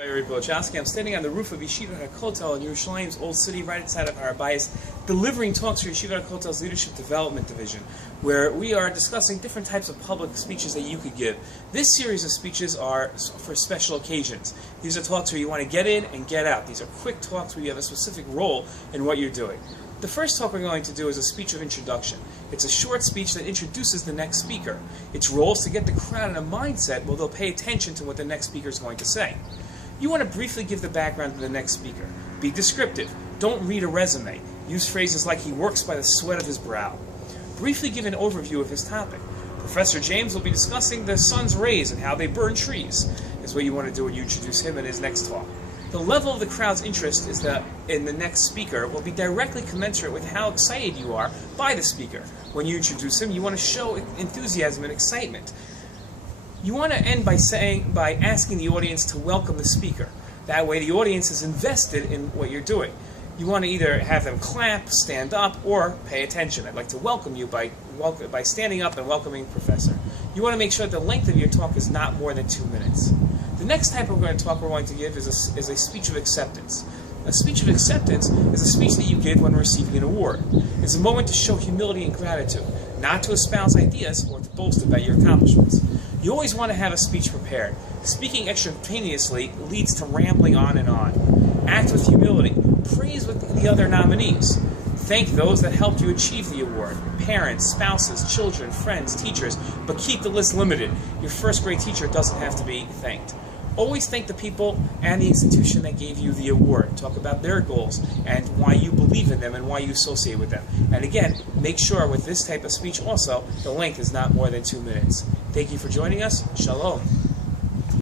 I'm standing on the roof of Yeshivat Hakotel in Yerushalayim's Old City, right outside of Harabayas, delivering talks for Yeshivat Hakotel's Leadership Development Division, where we are discussing different types of public speeches that you could give. This series of speeches are for special occasions. These are talks where you want to get in and get out. These are quick talks where you have a specific role in what you're doing. The first talk we're going to do is a speech of introduction. It's a short speech that introduces the next speaker. Its role is to get the crowd in a mindset where they'll pay attention to what the next speaker is going to say. You want to briefly give the background to the next speaker. Be descriptive. Don't read a resume. Use phrases like he works by the sweat of his brow. Briefly give an overview of his topic. Professor James will be discussing the sun's rays and how they burn trees, is what you want to do when you introduce him in his next talk. The level of the crowd's interest in the next speaker will be directly commensurate with how excited you are by the speaker. When you introduce him, you want to show enthusiasm and excitement. You want to end by asking the audience to welcome the speaker. That way the audience is invested in what you're doing. You want to either have them clap, stand up, or pay attention. I'd like to welcome you by standing up and welcoming the professor. You want to make sure that the length of your talk is not more than 2 minutes. The next type of talk we're going to give is a speech of acceptance. A speech of acceptance is a speech that you give when receiving an award. It's a moment to show humility and gratitude, not to espouse ideas or to boast about your accomplishments. You always want to have a speech prepared. Speaking extemporaneously leads to rambling on and on. Act with humility. Praise with the other nominees. Thank those that helped you achieve the award. Parents, spouses, children, friends, teachers, but keep the list limited. Your first grade teacher doesn't have to be thanked. Always thank the people and the institution that gave you the award. Talk about their goals and why you believe in them and why you associate with them. And again, make sure with this type of speech also, the length is not more than 2 minutes. Thank you for joining us. Shalom.